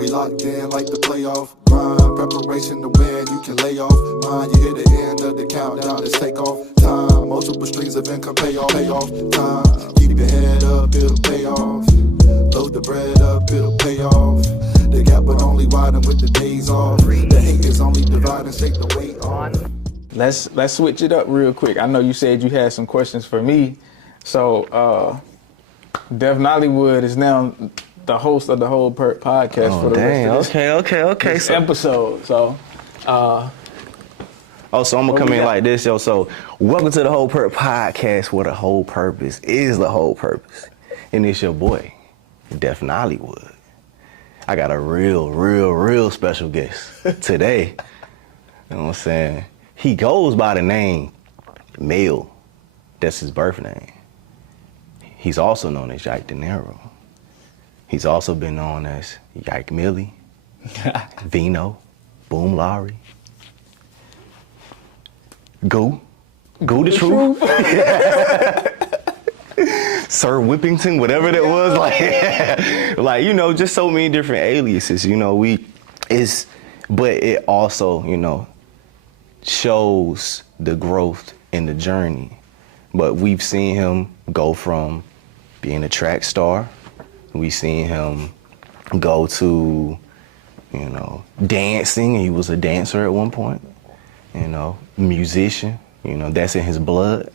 We locked in like the playoff grind. Preparation to win, you can lay off. Mind, you hit the end of the countdown, it's take off time. Multiple streams of income, pay off time. Keep your head up, it'll pay off. Load the bread up, it'll pay off. The gap would only widen with the days off. The hate is only dividing, take the weight on. Let's switch it up real quick. I know you said you had some questions for me. So, Dev Nollywood is now the host of the Whole Purp podcast for the rest of this episode. So, so I'm gonna come in like this, yo. So, welcome to the Whole Purp podcast, where the whole purpose is the whole purpose, and it's your boy, Dev Nollywood. I got a real special guest today. You know what I'm saying? He goes by the name Mel. That's his birth name. He's also known as Yike De Niro. He's also been known as Yike Millie, Vino, Boom Lowry, Goo the Truth, Sir Whippington, whatever that was, like you know, just so many different aliases. You know, but it also, you know, shows the growth in the journey. But we've seen him go from being a track star. We've seen him go to, you know, dancing. He was a dancer at one point. You know, musician. You know, that's in his blood.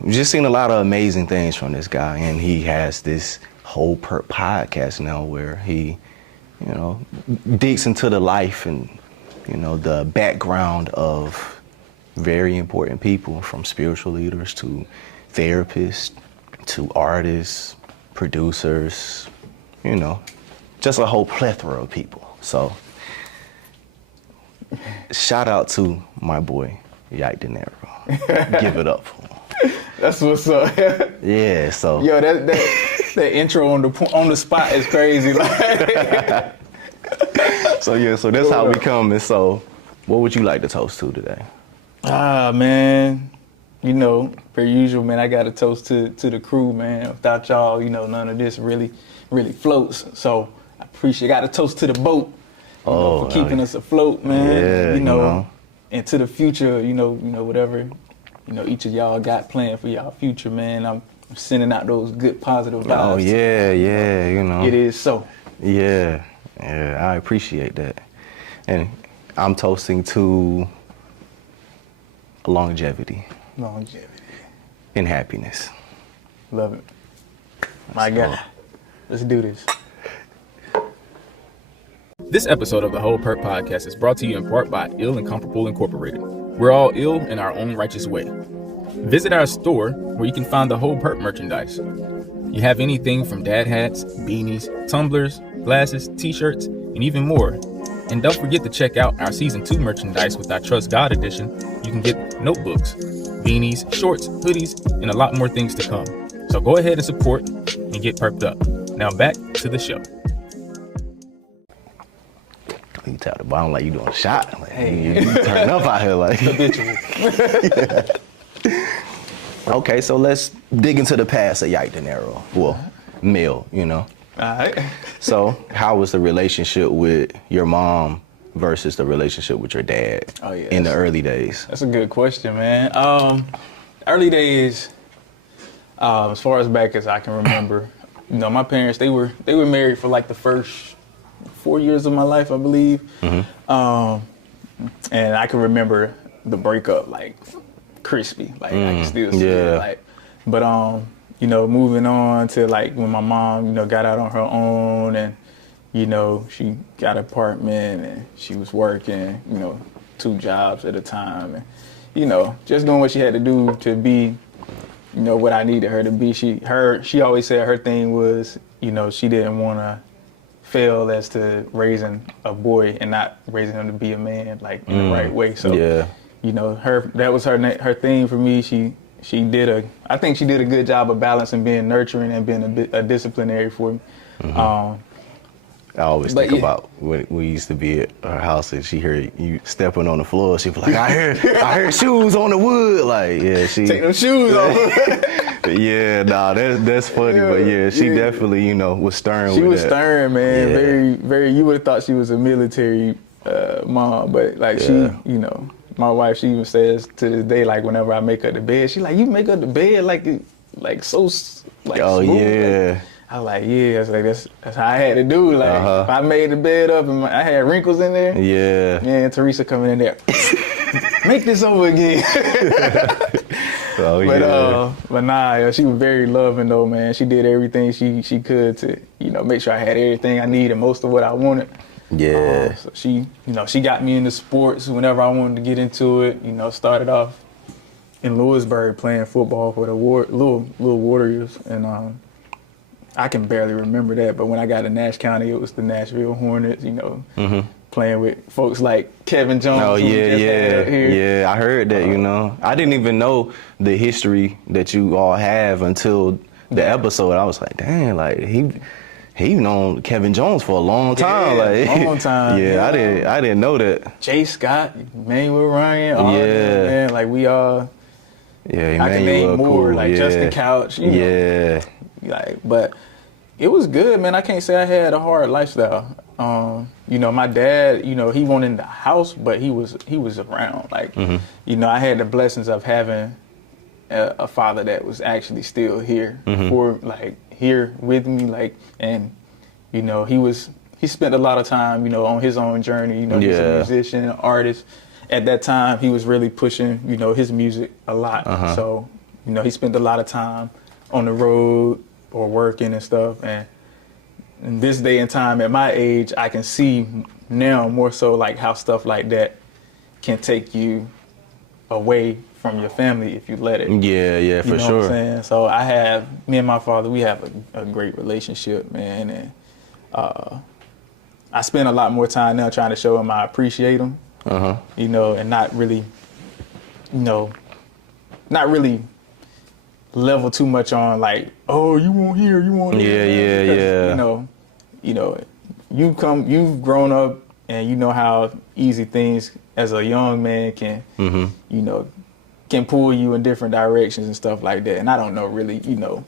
We've just seen a lot of amazing things from this guy, and he has this Whole Purp podcast now where he, you know, digs into the life and, you know, the background of very important people, from spiritual leaders to therapists to artists, producers, you know, just a whole plethora of people. So, shout out to my boy, Yike De Niro. Give it up for him. that's what's up. Yeah, so. Yo, that intro on the spot is crazy. Like. So that's how we come. And so, what would you like to toast to today? Man, you know, per usual, man, I got to toast to the crew, man. Without y'all, you know, none of this really floats. So I got to toast to the boat, for keeping us afloat, man. Yeah, you know, and to the future, you know, whatever, you know, each of y'all got planned for y'all future, man. I'm sending out those good positive vibes. Oh yeah, you know. It is so. Yeah, I appreciate that. And I'm toasting to longevity and happiness. Love it. My God. Let's do this. This episode of the Whole Purp podcast is brought to you in part by Ill and Comfortable Incorporated. We're all ill in our own righteous way. Visit our store where you can find the Whole Purp merchandise. You have anything from dad hats, beanies, tumblers, glasses, t-shirts, and even more. And don't forget to check out our Season 2 merchandise with our Trust God edition. You can get notebooks, beanies, shorts, hoodies, and a lot more things to come. So go ahead and support and get perped up. Now back to the show. You tap the bottom like you doing a shot. Like, hey. You turn up out here like. Yeah. Okay, so let's dig into the past of Yike De Niro. Well, Mel, you know. All right. So, how was the relationship with your mom versus the relationship with your dad in the early days? That's a good question, man. Early days, as far as back as I can remember, you know, my parents, they were married for like the first 4 years of my life, I believe. Mm-hmm. And I can remember the breakup like crispy, like I can still see it. Like, but you know, moving on to like when my mom, you know, got out on her own, and you know, she got an apartment and she was working, you know, 2 jobs at a time, and you know, just doing what she had to do to be, you know, what I needed her to be. She always said her thing was, you know, she didn't want to fail as to raising a boy and not raising him to be a man, like in the right way. So, you know, that was her thing for me. I think she did a good job of balancing being nurturing and being a disciplinary for me. Mm-hmm. I always think about when we used to be at her house and she heard you stepping on the floor. She was like, I heard shoes on the wood. Like, yeah, she take them shoes off. Yeah, nah, that's funny, but yeah, she definitely, you know, was stern. She with was that. stern, man. Yeah. Very, very. You would have thought she was a military mom, but like she, you know, my wife, she even says to this day, like whenever I make her the bed, she like, you make her the bed like so like Oh smooth. yeah. I was like, yeah. I was like, that's how I had to do. Like, if I made the bed up and I had wrinkles in there, Yeah. man, Teresa coming in there, make this over again. Oh yeah. But nah, she was very loving though, man. She did everything she could to, you know, make sure I had everything I needed, most of what I wanted. Yeah. So she, you know, she got me into sports whenever I wanted to get into it. You know, started off in Lewisburg playing football for the little Warriors, and I can barely remember that. But when I got to Nash County, it was the Nashville Hornets. You know, playing with folks like Kevin Jones. Oh who we just had up here. yeah. I heard that. You know, I didn't even know the history that you all have until the episode. I was like, dang, like he known Kevin Jones for a long time. Yeah, like long time. Yeah, I didn't know that. Jay Scott, Emmanuel Ryan, all Yeah. them, man. Like we all. Yeah, I can name Emmanuel, more, cool. like yeah. Justin Couch. You know. Yeah. Like, but it was good, man. I can't say I had a hard lifestyle. You know, my dad, you know, he wasn't in the house, but he was around. Like, you know, I had the blessings of having a father that was actually still here for like here with me, like, and you know, he spent a lot of time, you know, on his own journey. You know, he's a musician, an artist. At that time, he was really pushing, you know, his music a lot. So, you know, he spent a lot of time on the road or working and stuff. And in this day and time, at my age, I can see now more so like how stuff like that can take you away from your family if you let it. Yeah, for You know sure. what I'm saying? So me and my father, we have a great relationship, man. And I spend a lot more time now trying to show him I appreciate him. You know, and not really level too much on like, oh, you won't hear, you won't hear. Yeah. You know, you've grown up and you know how easy things as a young man can, you know, can pull you in different directions and stuff like that. And I don't know really, you know,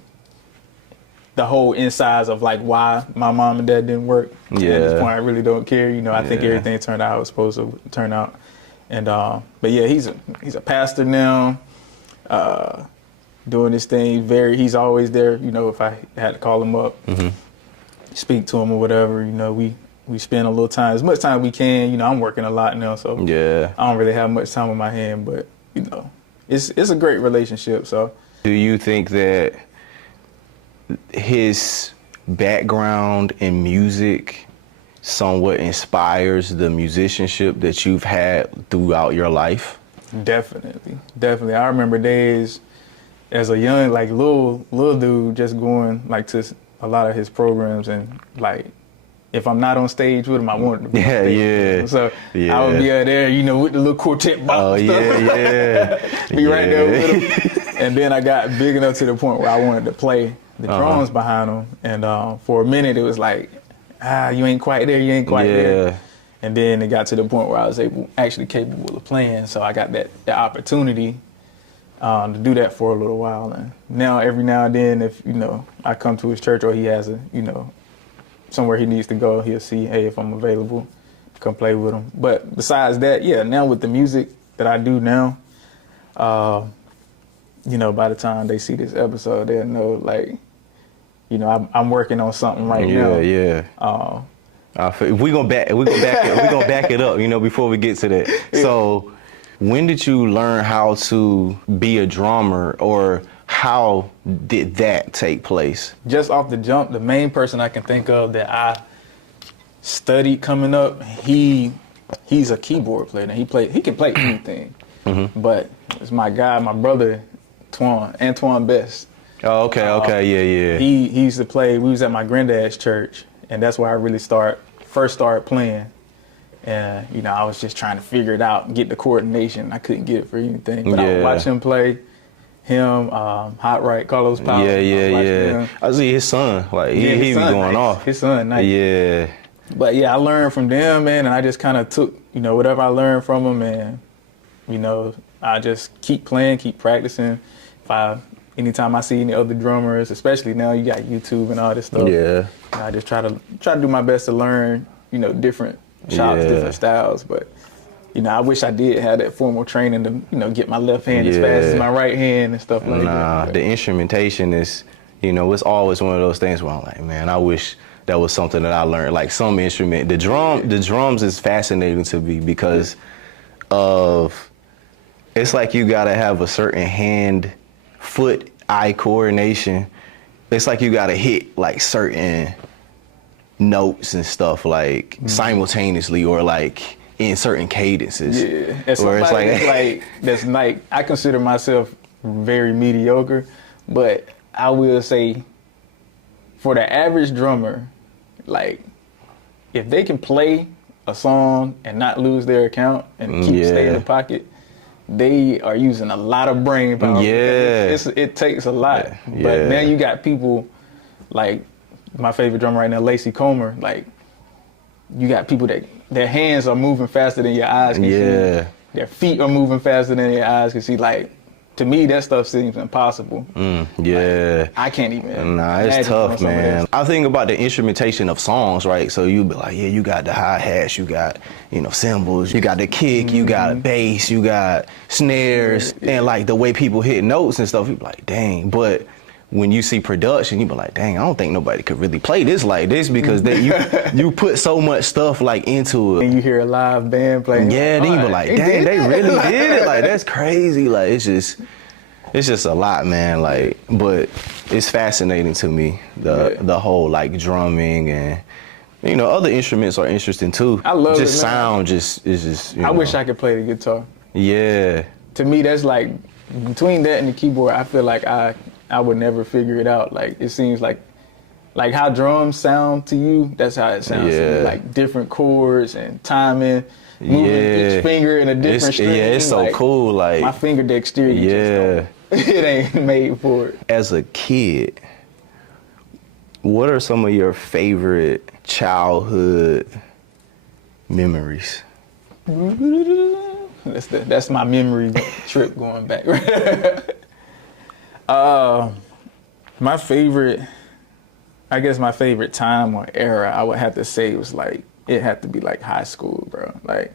the whole insides of like why my mom and dad didn't work. At this point, I really don't care. You know, I think everything turned out how it was supposed to turn out. And but yeah, he's a pastor now, doing this thing. He's always there. You know, if I had to call him up, speak to him or whatever. You know, we spend a little time, as much time we can. You know, I'm working a lot now, so I don't really have much time on my hand. But you know, it's a great relationship. So, do you think that his background in music somewhat inspires the musicianship that you've had throughout your life? Definitely. I remember days as a young, like little dude, just going like to a lot of his programs, and like if I'm not on stage with him, I wanted to be on stage. So I would be out there, you know, with the little quartet box and stuff. Be right there with him. And then I got big enough to the point where I wanted to play the drums behind him. And for a minute, it was like, you ain't quite there, there. And then it got to the point where I was actually capable of playing. So I got that opportunity to do that for a little while. And now, every now and then, if, you know, I come to his church or he has somewhere he needs to go, he'll see, hey, if I'm available, come play with him. But besides that, now with the music that I do now, you know, by the time they see this episode, they'll know, like, you know, I'm working on something right now. We're gonna back it up, you know, before we get to that. So, when did you learn how to be a drummer, or how did that take place? Just off the jump, the main person I can think of that I studied coming up, he's a keyboard player, and he can play anything. But it's my guy, my brother, Antoine Best. Oh, okay, He used to play. We was at my granddad's church, and that's where I really first started playing. And you know, I was just trying to figure it out and get the coordination. I couldn't get it for anything, but I would watch him play. Him, Hot Right, Carlos Powell. I see his son. Like he be going off. His son, nice. Yeah. But I learned from them, man, and I just kind of took, you know, whatever I learned from them, and you know, I just keep playing, keep practicing. If I anytime I see any other drummers, especially now you got YouTube and all this stuff. Yeah. I just try to do my best to learn, different chops, different styles. But I wish I did have that formal training to, get my left hand as fast as my right hand and stuff like that. Nah, the instrumentation is, it's always one of those things where I'm like, man, I wish that was something that I learned. Like some instrument, the drums is fascinating to me because of, it's like you gotta have a certain hand, foot, eye coordination. It's like you gotta hit like certain notes and stuff like simultaneously or like in certain cadences. Yeah, as somebody that's like, I consider myself very mediocre, but I will say for the average drummer, like if they can play a song and not lose their account and keep stay in the pocket, they are using a lot of brain power. Yeah. It takes a lot. Yeah. But now you got people like my favorite drummer right now, Lacey Comer, like you got people that their hands are moving faster than your eyes can see. Their feet are moving faster than your eyes can see. Like, to me, that stuff seems impossible. Yeah. Like, I can't even. Nah, it's tough, man. I think about the instrumentation of songs, right? So you be like, yeah, you got the hi-hats, you got, cymbals, you got the kick, you got bass, you got snares, and like the way people hit notes and stuff, you be like, dang. But when you see production, you be like, dang, I don't think nobody could really play this like this because you put so much stuff like into it. And you hear a live band playing. Yeah, then you be like, dang, they really did it. Like, that's crazy. Like, it's just a lot, man. Like, but it's fascinating to me, the whole like drumming and other instruments are interesting too. I love just it, man. Sound is just. I wish I could play the guitar. Yeah. To me, that's like between that and the keyboard. I feel like I would never figure it out. Like it seems like how drums sound to you, that's how it sounds to me. Like different chords and timing, moving each finger in a different string. Yeah, it's so cool. Like my finger dexterity. Yeah. It ain't made for it. As a kid, what are some of your favorite childhood memories? That's my memory trip going back. My favorite time or era, I would have to say was like, it had to be like high school, bro. Like,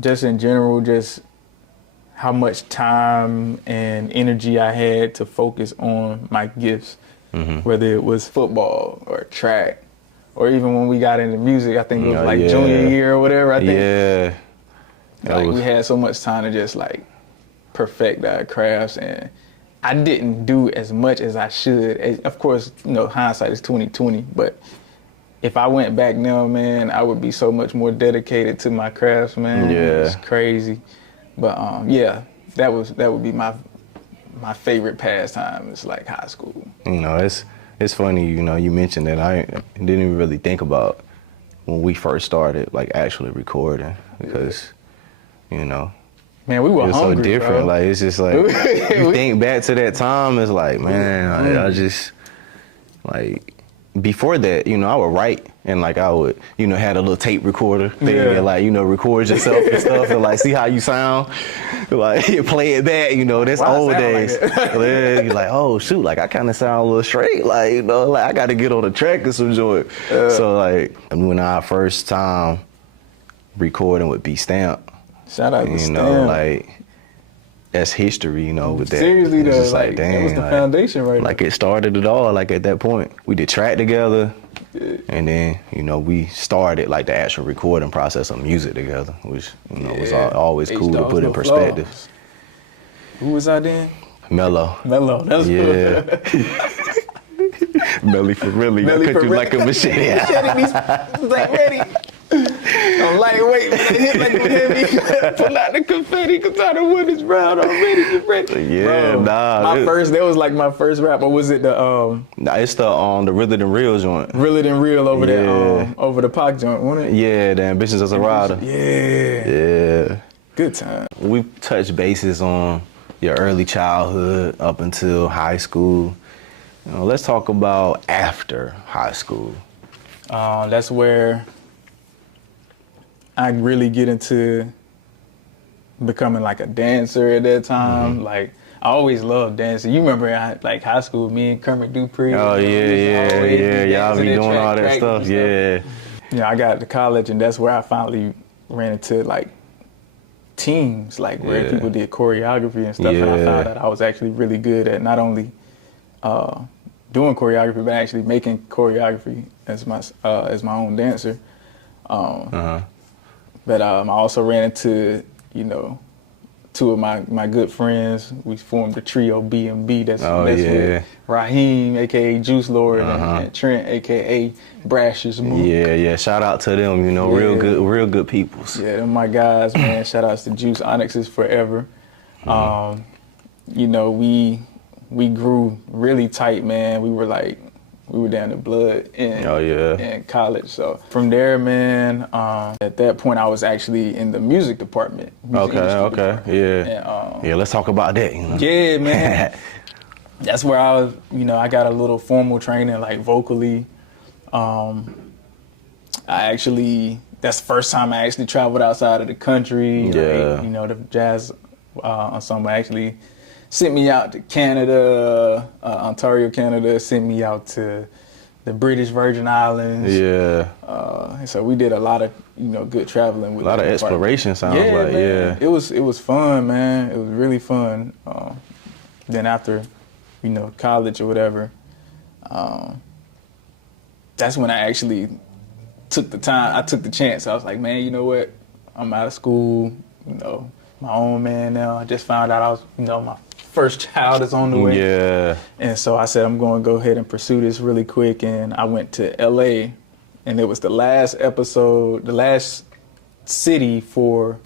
just in general, just how much time and energy I had to focus on my gifts, whether it was football or track, or even when we got into music, I think it was like junior year or whatever, I think. Yeah. We had so much time to just like perfect our crafts, and I didn't do as much as I should. Of course, hindsight is 20/20, but if I went back now, man, I would be so much more dedicated to my crafts, man. Yeah. It's crazy. But that would be my favorite pastime. It's like high school. It's funny, you mentioned that. I didn't even really think about when we first started, like actually recording, because, Man, we were hungry, so different. Bro. Like, it's just like, you think back to that time, it's like, man, I just, like, before that, I would write, and like I would, had a little tape recorder thing, and like, record yourself and stuff, and like see how you sound, like play it back, that's old days. Like you're like, oh shoot, like I kind of sound a little straight, like like I got to get on the track and some joy. So like when I first time recording with B Stamp, shout out to Stamp. Like that's history, with that. Seriously though, just like damn, that was the foundation right Like there. it started it all, like at that point. We did track together, and then, we started like the actual recording process of music together, which, was always cool to put in perspective. Flaws. Who was I then? Mellow. That's good. Melly for really. I cut you like a machete. Like ready. I'm lightweight, hit like a heavy. Pull out the confetti, cause I done won this round already. Get ready. Yeah, bro, nah. That was like my first rap, or was it the Nah, it's the Realer Than Real joint. Realer Than Real over there, over the Pac joint, wasn't it? Yeah, the Ambitions as a Rider. Yeah. Good time. We touched bases on your early childhood up until high school. Let's talk about after high school. That's where I really get into becoming like a dancer at that time. Like I always loved dancing. You remember in like high school, me and Kermit Dupree. Oh yeah. Y'all be doing all that stuff. Yeah. You know, I got to college, and that's where I finally ran into like teams, like where people did choreography and stuff. And I found out I was actually really good at not only doing choreography, but actually making choreography as my own dancer. But I also ran into, you know, two of my good friends. We formed the trio B&B. That's with Raheem, aka Juice Lord, and Trent, aka Brash's Mook. Yeah. Shout out to them. You know, real good peoples. Yeah, them my guys, man. Shout outs to Juice. Onyx is forever. You know, we grew really tight, man. We were down to blood in college. So from there, man, at that point I was actually in the music department. Yeah, let's talk about that. You know? Yeah, man. That's where I was, you know, I got a little formal training, like vocally. That's the first time I actually traveled outside of the country. Yeah. Like, you know, the jazz ensemble actually sent me out to Canada, Ontario, Canada, sent me out to the British Virgin Islands. Yeah. So we did a lot of, you know, good traveling. With a lot of exploration sounds like, man. It was fun, man. It was really fun. Then after, you know, college or whatever, that's when I actually took the chance. I was like, man, you know what? I'm out of school, you know, my own man now. I just found out I was, you know, my first child is on the way. Yeah. And so I said, I'm going to go ahead and pursue this really quick. And I went to LA, and it was the last city for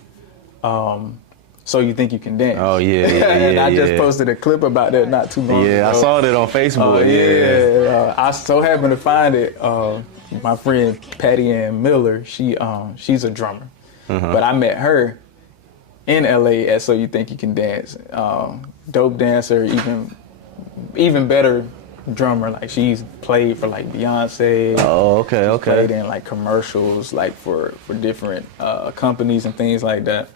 So You Think You Can Dance. Oh, yeah. And I just posted a clip about that not too long ago. Yeah, I saw that on Facebook. I so happened to find it. My friend Patty Ann Miller, she's a drummer. But I met her in LA at So You Think You Can Dance. Dope dancer, even better drummer. Like she's played for like Beyonce. Oh, okay. Played in like commercials, like for different companies and things like that.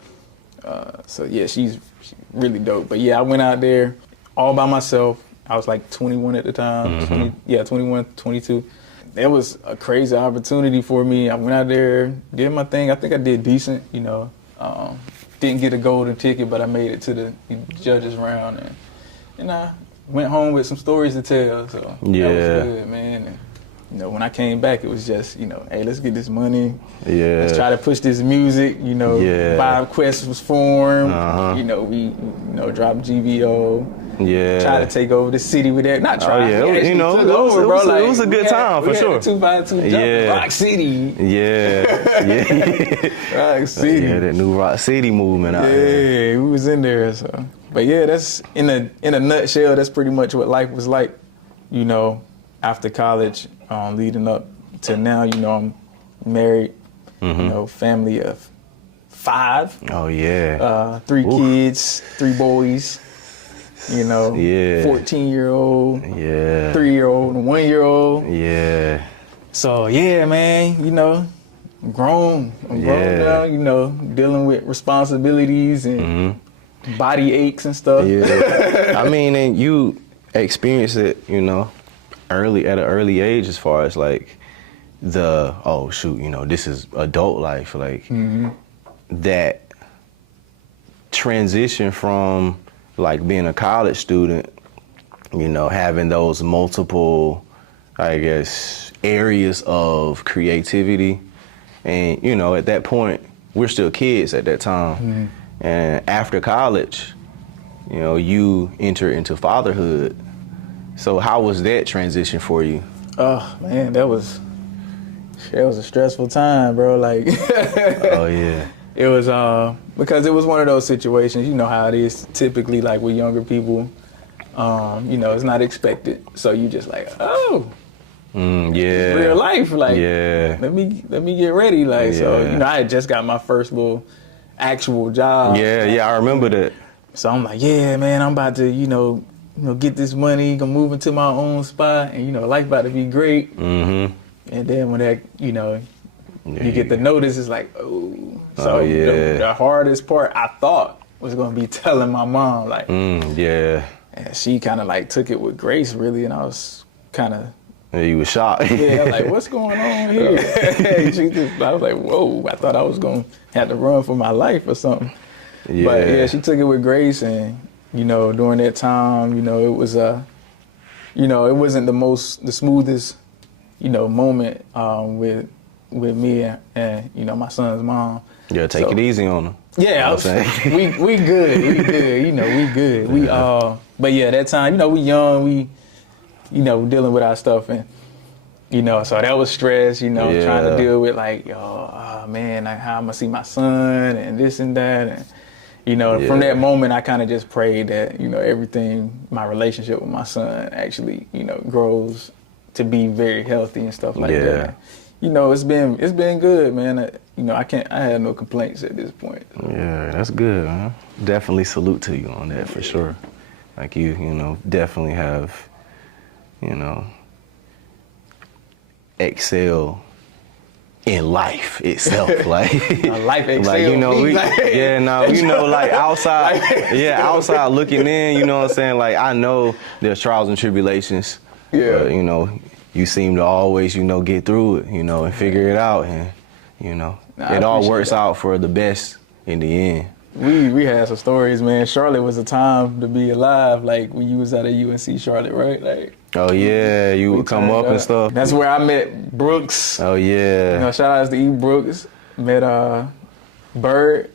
So yeah, she's really dope. But yeah, I went out there all by myself. I was like 21 at the time. 21, 22. It was a crazy opportunity for me. I went out there, did my thing. I think I did decent, you know. Didn't get a golden ticket, but I made it to the judges round, and I went home with some stories to tell. So that was good, man. And, you know, when I came back, it was just, you know, hey, let's get this money. Yeah. Let's try to push this music. You know, Vibe Quest was formed. You know, we dropped GVO. Yeah. Try to take over the city with that. Not try. Oh, yeah. You know, it was a good time for sure. 2x2 jump Rock City. Yeah. Rock City. Yeah, that new Rock City movement out there. Yeah, we was in there. So, but yeah, that's in a nutshell. That's pretty much what life was like. You know, after college, leading up to now. You know, I'm married. You know, family of 5. Oh yeah. 3 kids, 3 boys. You know, 14-year-old, 3-year-old, and 1-year-old. Yeah. So yeah, man, you know, I'm grown now. You know, dealing with responsibilities and body aches and stuff. Yeah. I mean, and you experience it, you know, at an early age, as far as like you know, this is adult life, like that transition from like being a college student, you know, having those multiple, I guess, areas of creativity. And, you know, at that point, we're still kids at that time. And after college, you know, you enter into fatherhood. So how was that transition for you? Oh, man, that was a stressful time, bro. Like, oh, yeah. It was because it was one of those situations, you know how it is typically, like with younger people, you know, it's not expected. So you just like, real life, like, let me get ready, like, so, you know, I had just got my first little actual job. Yeah, I remember that. So I'm like, yeah, man, I'm about to, you know, get this money, gonna move into my own spot, and, you know, life about to be great. And then when that, you know, you get the notice, it's like, oh. So the hardest part, I thought, was gonna be telling my mom, like, Yeah. and she kind of like took it with grace, really, and I was kind of. You was shocked. Yeah, like, what's going on here? I was like, whoa, I thought I was going to have to run for my life or something. Yeah. But yeah, she took it with grace, and, you know, during that time, you know, it was, you know, it wasn't the smoothest, you know, moment with me and, you know, my son's mom. Yeah, take it easy on them. Yeah, You know we good, you know, we good. We but yeah, that time, you know, we young, we, you know, dealing with our stuff, and, you know, so that was stress, you know, trying to deal with, like, man, like, how I'm gonna see my son and this and that, and, you know, from that moment, I kind of just prayed that, you know, everything, my relationship with my son actually, you know, grows to be very healthy and stuff like that. You know, it's been good, man. You know, I had no complaints at this point. Yeah, that's good, man. Definitely salute to you on that for sure. Like you know, definitely have, you know, excel in life itself, like life excel. Like, you know, you know, like outside, outside looking in, you know what I'm saying? Like, I know there's trials and tribulations, but, you know, you seem to always, you know, get through it, you know, and figure it out, and, you know, it all works out for the best in the end. We had some stories, man. Charlotte was a time to be alive, like when you was at a UNC Charlotte, right? Like, oh yeah, you would come up and stuff. That's where I met Brooks. Oh yeah. You know, shout outs to E. Brooks. Met Bird.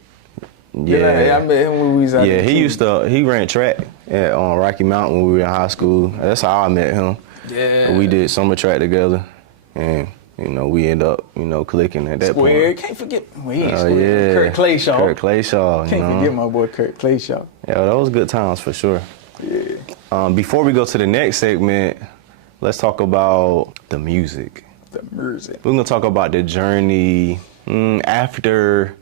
Yeah. I met him when we was out there. He ran track on Rocky Mountain when we were in high school. That's how I met him. Yeah. We did summer track together, and, you know, we end up, you know, clicking at that Square. point. Can't forget. Kurt Clayshaw. Kurt Clayshaw. Can't forget my boy Kurt Clayshaw. Yeah, that was good times for sure. Yeah. Before we go to the next segment, let's talk about the music. The music. We're gonna talk about the journey after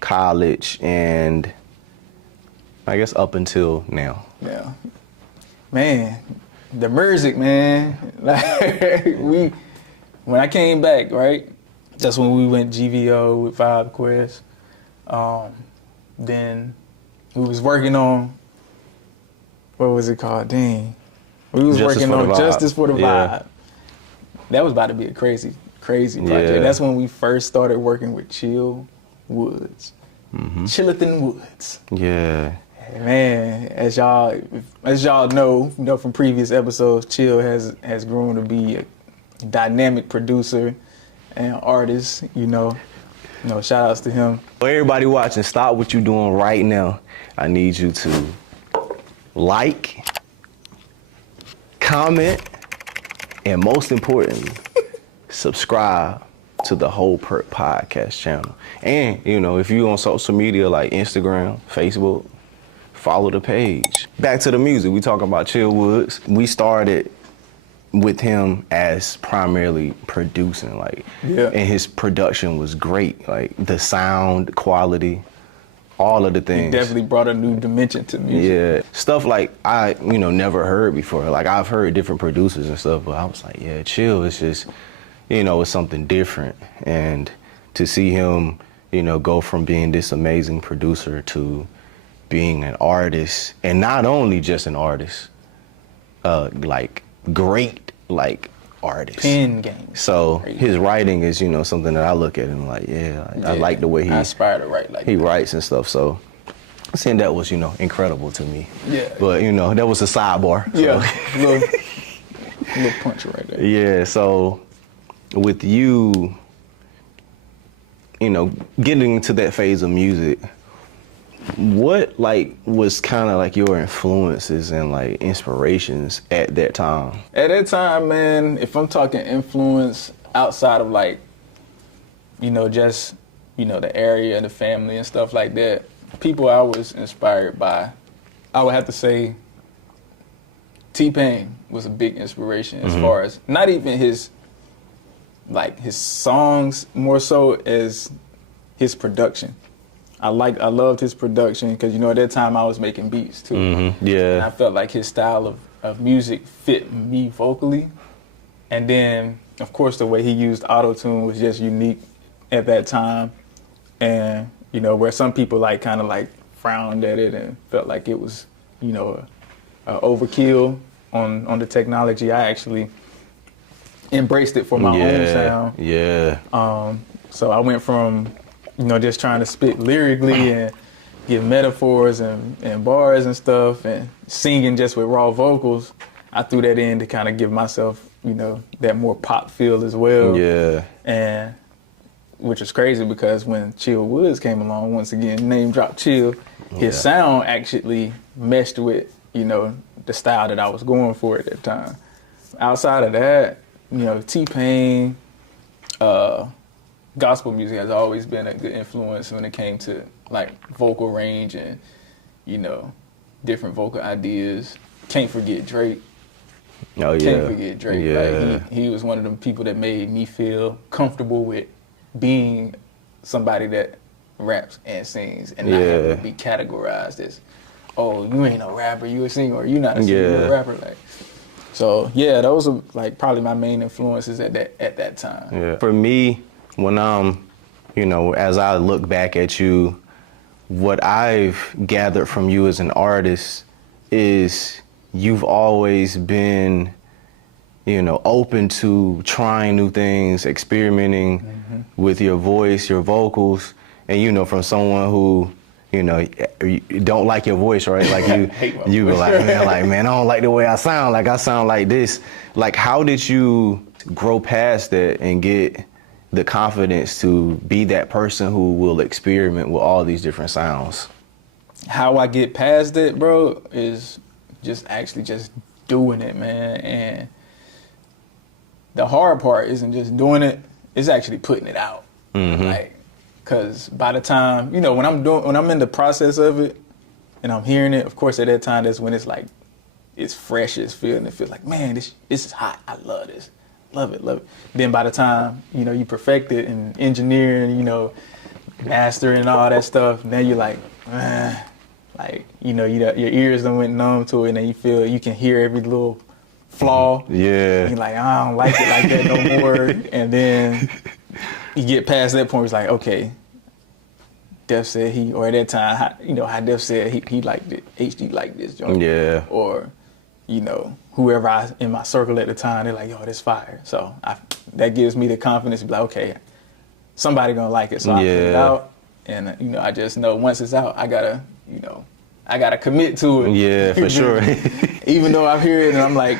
college and I guess up until now. Yeah. Man, the music, man. Like, when I came back, right? That's when we went GVO with Vibe Quest. Then we was working on, what was it called? Dang. We was working on Justice for the Vibe. That was about to be a crazy project. Yeah. That's when we first started working with Chill Woods. Chillithan Woods. Yeah. Man, as y'all know from previous episodes, Chill has grown to be a dynamic producer and artist, you know. Shout outs to him. For everybody watching, stop what you're doing right now. I need you to like, comment, and most importantly, subscribe to the Whole Purp podcast channel. And, you know, if you're on social media like Instagram, Facebook, follow the page. Back to the music. We talking about Chill Woods. We started with him as primarily producing, like, and his production was great. Like, the sound quality, all of the things. He definitely brought a new dimension to music. Yeah, stuff like I, you know, never heard before. Like, I've heard different producers and stuff, but I was like, yeah, Chill, it's just, you know, it's something different. And to see him, you know, go from being this amazing producer to being an artist, and not only just an artist, like, great, like, artist. Pen game. So his writing is, you know, something that I look at and like, I like the way he I aspire to write like he that. writes and stuff. So seeing that was, you know, incredible to me. Yeah. But, you know, that was a sidebar. So. Yeah. little punch right there. Yeah. So with you, you know, getting into that phase of music, what, like, was kind of like your influences and, like, inspirations at that time? At that time, man, if I'm talking influence outside of, like, you know, just, you know, the area and the family and stuff like that, people I was inspired by, I would have to say T-Pain was a big inspiration as far as, not even his songs, more so as his production. I loved his production because, you know, at that time I was making beats too. Yeah. And I felt like his style of music fit me vocally. And then, of course, the way he used auto-tune was just unique at that time. And, you know, where some people like kind of like frowned at it and felt like it was, you know, a overkill on the technology. I actually embraced it for my own sound. Yeah. So I went from, you know, just trying to spit lyrically and give metaphors and bars and stuff and singing just with raw vocals. I threw that in to kind of give myself, you know, that more pop feel as well. Yeah. And which was crazy because when Chill Woods came along, once again, name drop Chill, his sound actually meshed with, you know, the style that I was going for at that time. Outside of that, you know, T-Pain, gospel music has always been a good influence when it came to like vocal range and, you know, different vocal ideas. Can't forget Drake. Oh yeah. Can't forget Drake. Yeah. Like he was one of them people that made me feel comfortable with being somebody that raps and sings and not having to be categorized as, oh, you ain't no rapper, you a singer, or you not a singer, you a rapper. Like, so yeah, those are like probably my main influences at that time. Yeah. For me, when you know, as I look back at you, what I've gathered from you as an artist is you've always been, you know, open to trying new things, experimenting with your voice, your vocals, and, you know, from someone who, you know, you don't like your voice, right? Like you were like, man, I don't like the way I sound. Like I sound like this. Like, how did you grow past that and get the confidence to be that person who will experiment with all these different sounds? How I get past it, bro, is just doing it, man. And the hard part isn't just doing it, it's actually putting it out. Like, cause by the time, you know, when I'm in the process of it and I'm hearing it, of course at that time, that's when it's like, it's fresh, it's feeling, it feels like, man, this is hot, I love this. Love it. Then by the time, you know, you perfect it and engineering, you know, mastering and all that stuff, then you're like, like, you know, your ears done went numb to it and then you can hear every little flaw. Yeah. You're like, I don't like it like that no more. And then you get past that point, it's like, okay, Def said at that time, you know, how Def said he liked it, HD liked this joint. Yeah. Or, you know, whoever in my circle at the time, they're like, yo, this fire. So that gives me the confidence to be like, okay, somebody gonna like it. So I put it out, and, you know, I just know once it's out, I gotta commit to it. Yeah, for sure. Even though I hear it and I'm like,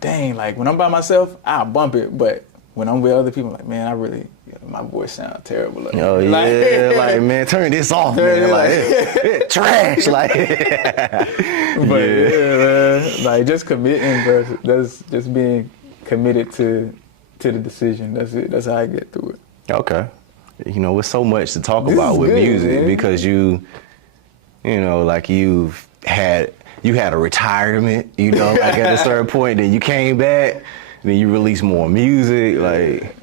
dang, like when I'm by myself, I'll bump it. But when I'm with other people, I'm like, man, my voice sounds terrible. Like, oh yeah, like man, turn this off, man. Like trash, like. But yeah, man, like just committing, bro. That's just being committed to the decision. That's it. That's how I get through it. Okay, you know, with so much to talk about with music, man. Because you know, like you had a retirement, you know, like at a certain point, then you came back, then you released more music, like.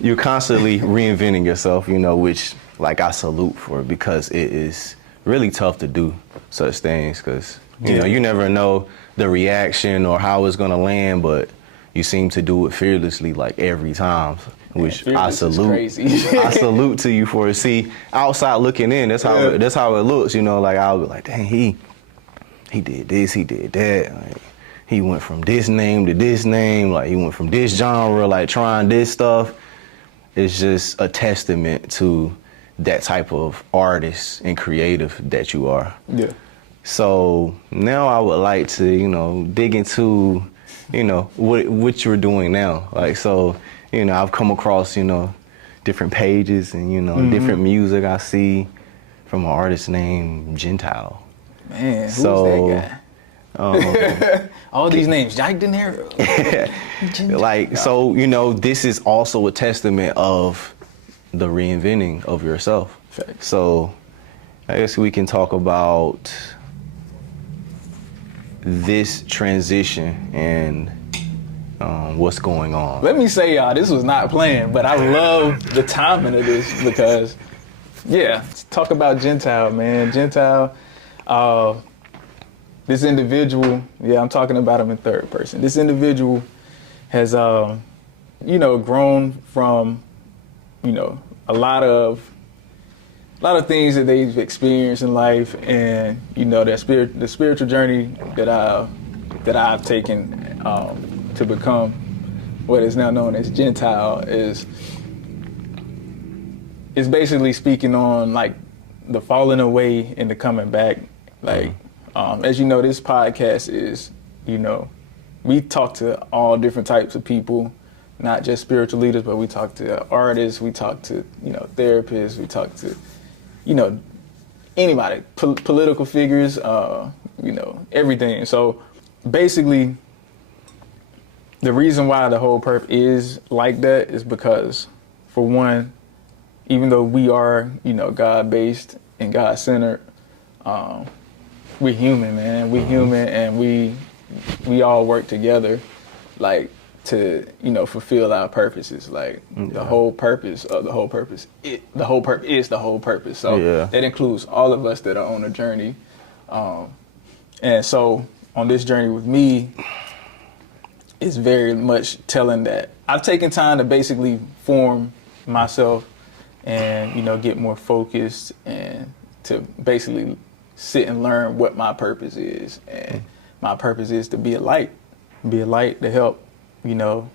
You're constantly reinventing yourself, you know, which, like, I salute for, because it is really tough to do such things, because, you know, you never know the reaction or how it's going to land, but you seem to do it fearlessly, like, every time, which I salute. Crazy. I salute to you for it. See, outside looking in, that's how it looks, you know, like, I'll be like, dang, he did this, he did that, like, he went from this name to this name, like, he went from this genre, like, trying this stuff. It's just a testament to that type of artist and creative that you are. Yeah. So now I would like to, you know, dig into, you know, what you're doing now. Like, so, you know, I've come across, you know, different pages and, you know, different music I see from an artist named Gentile. Man, who's that guy? All these names, Jack Denero. Like, so, you know, this is also a testament of the reinventing of yourself. Facts. So I guess we can talk about this transition and what's going on. Let me say, y'all, this was not planned, but I love the timing of this because, yeah, talk about Gentile, man. Gentile, this individual, I'm talking about him in third person. This individual has, you know, grown from, you know, a lot of things that they've experienced in life, and you know, the spiritual journey that I've taken to become what is now known as Gentile is basically speaking on like the falling away and the coming back. Like, as you know, this podcast is, you know, we talk to all different types of people, not just spiritual leaders, but we talk to artists, we talk to, you know, therapists, we talk to, you know, anybody, political figures, you know, everything. So basically, the reason why the Whole Purp is like that is because, for one, even though we are, you know, God-based and God-centered, we're human, man. We're human, and we all work together, like, to, you know, fulfill our purposes. Like, the whole purpose of the Whole Purpose, the Whole Purp is the whole purpose. So that includes all of us that are on a journey. And so on this journey with me, it's very much telling that I've taken time to basically form myself and, you know, get more focused and to basically sit and learn what my purpose is. And my purpose is to be a light to help, you know,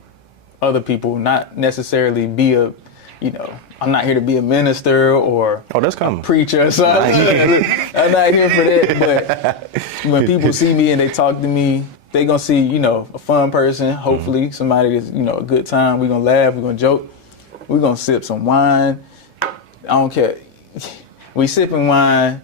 other people, not necessarily be a, you know, I'm not here to be a minister or that's a preacher or something. I'm not here for that. But when people see me and they talk to me, they gonna see, you know, a fun person, hopefully somebody that's, you know, a good time. We're gonna laugh, we're gonna joke, we're gonna sip some wine. I don't care. We sipping wine,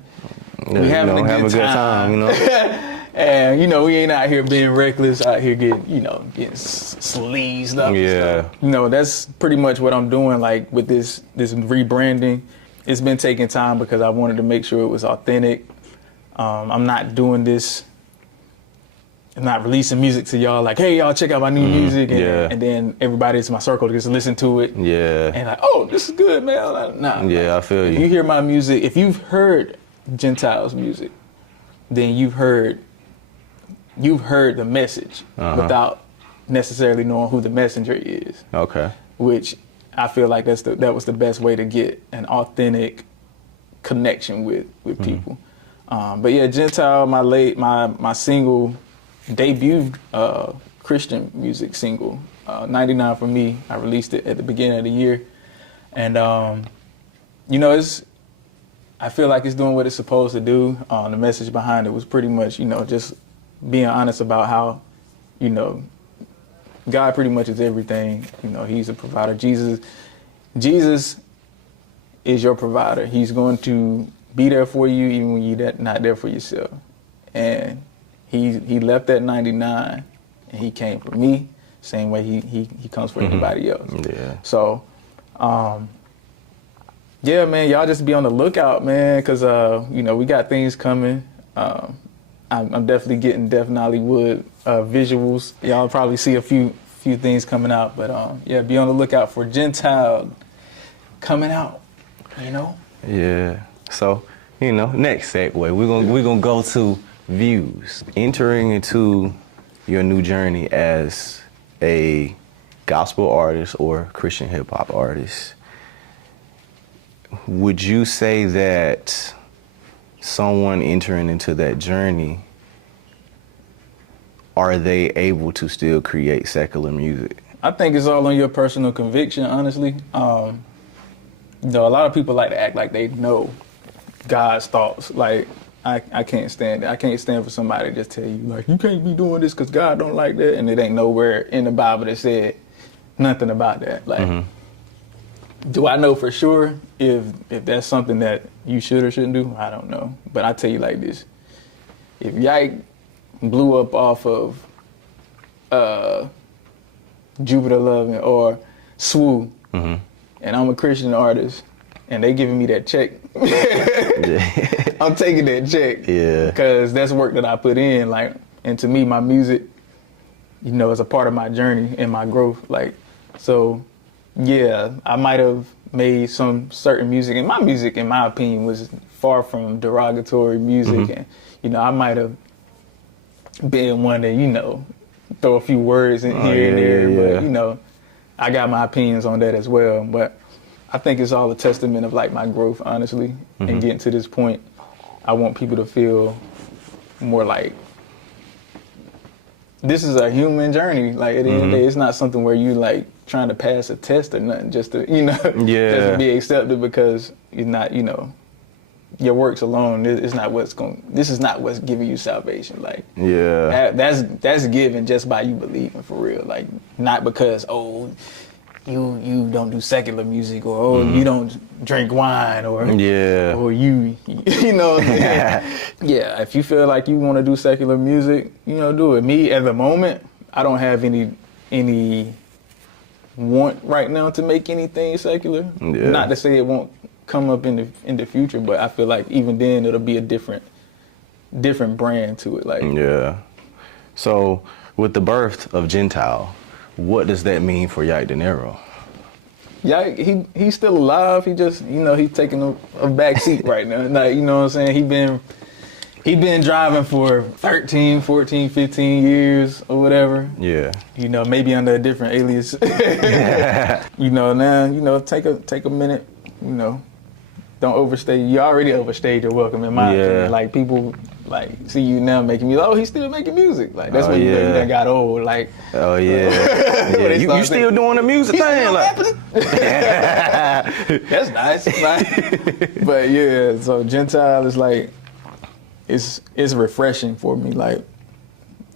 we having a good time, you know. And, you know, we ain't out here being reckless, out here getting sleazed up. Yeah. Stuff. You know, that's pretty much what I'm doing, like, with this rebranding. It's been taking time because I wanted to make sure it was authentic. I'm not doing this, I'm not releasing music to y'all like, hey, y'all, check out my new music. And then everybody in my circle just listen to it. Yeah. And like, oh, this is good, man. Nah. Yeah, I feel you. If you hear my music, if you've heard Gentiles music, then you've heard the message without necessarily knowing who the messenger is. Okay. Which I feel like that was the best way to get an authentic connection with people. But yeah, Gentile, my single debut Christian music single, 99 for me. I released it at the beginning of the year, and you know, I feel like it's doing what it's supposed to do. The message behind it was pretty much, you know, just being honest about how, you know, God pretty much is everything. You know, He's a provider. Jesus is your provider. He's going to be there for you even when you're not there for yourself. And He left at 99 and He came for me, same way He comes for anybody else. Yeah. So, yeah, man, y'all just be on the lookout, man, because, you know, we got things coming. I'm definitely getting Def Nollywood visuals. Y'all probably see a few things coming out, but yeah, be on the lookout for Gentile coming out, you know? Yeah. So, you know, next segue, we're gonna go to views. Entering into your new journey as a gospel artist or Christian hip hop artist, would you say that someone entering into that journey, are they able to still create secular music? I think it's all on your personal conviction, honestly. You know, a lot of people like to act like they know God's thoughts. Like, I can't stand it. I can't stand for somebody to just tell you, like, you can't be doing this because God don't like that. And it ain't nowhere in the Bible that said nothing about that. Like, do I know for sure if that's something that you should or shouldn't do? I don't know. But I tell you like this. If Yike blew up off of Jupiter Loving or Swoo, and I'm a Christian artist, and they giving me that check, I'm taking that check. Yeah. Because that's work that I put in. Like, and to me, my music, you know, is a part of my journey and my growth. Like, so, yeah, I might have made some certain music, and my music, in my opinion, was far from derogatory music. And, you know, I might have been one that, you know, throw a few words in here and there. But, you know, I got my opinions on that as well. But I think it's all a testament of like my growth, honestly, and getting to this point. I want people to feel more like this is a human journey. Like at the end of the day, it's not something where you like trying to pass a test or nothing, just to just to be accepted because you're not, your works alone is not this is not what's giving you salvation. Like that's given just by you believing for real. Like not because you don't do secular music or you don't drink wine or you know what I'm saying? Yeah, if you feel like you want to do secular music, do it. Me at the moment, I don't have any want right now to make anything secular. Not to say it won't come up in the future, but I feel like even then it'll be a different brand to it. Like So with the birth of Gentile, what does that mean for Yak Dinero? Yeah, he's still alive. He just, he's taking a back seat right now. Like, you know what I'm saying? He been driving for 13, 14, 15 years or whatever. Yeah. Maybe under a different alias. Now, take a minute, don't overstay. You already overstayed your welcome in my opinion. Like people see you now making music. Oh, he's still making music. Like that's when you got old. Like you still doing the music thing? Like that's nice. But yeah, so Gentile is like it's refreshing for me. Like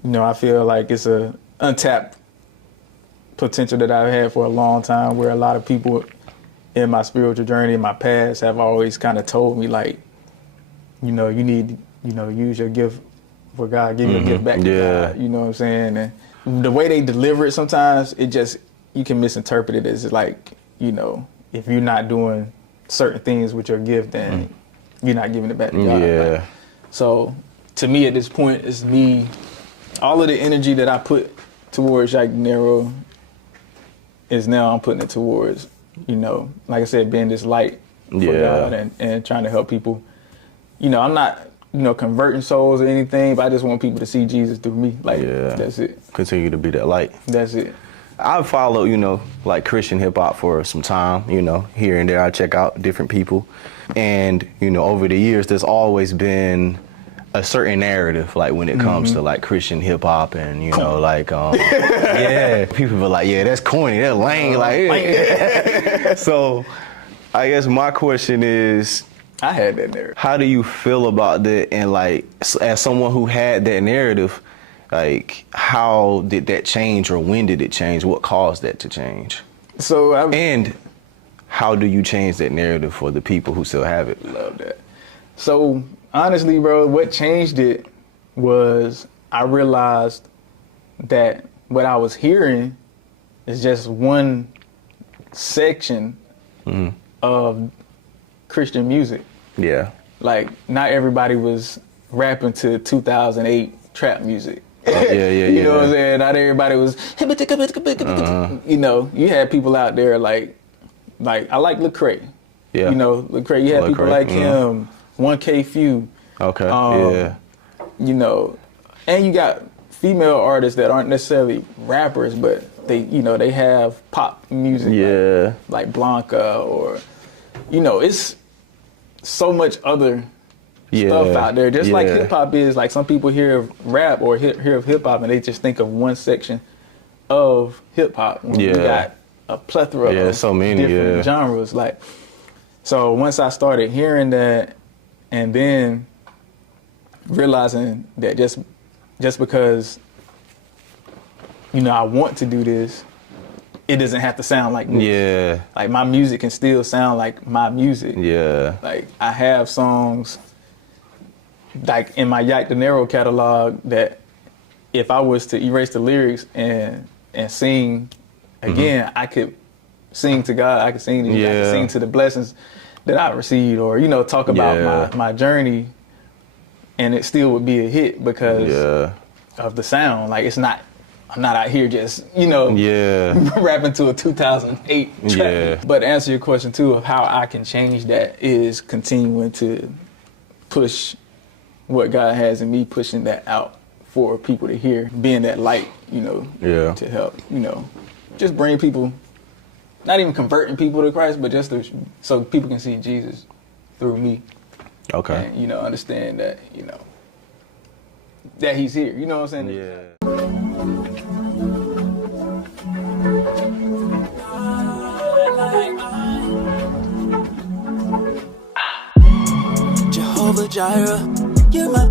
I feel like it's a untapped potential that I've had for a long time, where a lot of people in my spiritual journey in my past have always kind of told me like, you need, use your gift for God, give your gift back to God, you know what I'm saying? And the way they deliver it sometimes, you can misinterpret it as like, if you're not doing certain things with your gift, then you're not giving it back to God. Like, so to me at this point, it's me, all of the energy that I put towards Yak Dinero is now I'm putting it towards, like I said, being this light for God and trying to help people. I'm not, converting souls or anything, but I just want people to see Jesus through me. Like, that's it. Continue to be that light. That's it. I've followed, like Christian hip hop for some time, here and there. I check out different people. And, over the years, there's always been a certain narrative, like when it comes to like Christian hip hop and, like, people are like, that's corny, that's lame. So I guess my question is, I had that narrative. How do you feel about that? And like, as someone who had that narrative, like, how did that change, or when did it change? What caused that to change? And how do you change that narrative for the people who still have it? Love that. So honestly, bro, what changed it was I realized that what I was hearing is just one section of Christian music. Yeah. Like, not everybody was rapping to 2008 trap music. You know what I'm saying? Not everybody was, you had people out there like I like Lecrae. Yeah. Lecrae, you had people like him, 1K Few. Okay. And you got female artists that aren't necessarily rappers, but they have pop music. Like Blanca or, it's so much other stuff out there. Just like hip hop is, like some people hear of rap or hear of hip hop and they just think of one section of hip hop. You got a plethora of so many different genres. Like, so once I started hearing that and then realizing that just because, I want to do this, it doesn't have to sound like this. Like my music can still sound like my music. Like I have songs like in my Yak Dinero catalog that if I was to erase the lyrics and sing again, I could sing to God, I could sing to you, I could sing to the blessings that I received, or, talk about my journey, and it still would be a hit because of the sound. Like I'm not out here just, rapping to a 2008 track. But to answer your question too of how I can change that is continuing to push what God has in me, pushing that out for people to hear, being that light, to help, just bring people not even converting people to Christ, but just so people can see Jesus through me. Okay. And, understand that, that he's here. You know what I'm saying? Yeah. Jehovah Jireh, you're my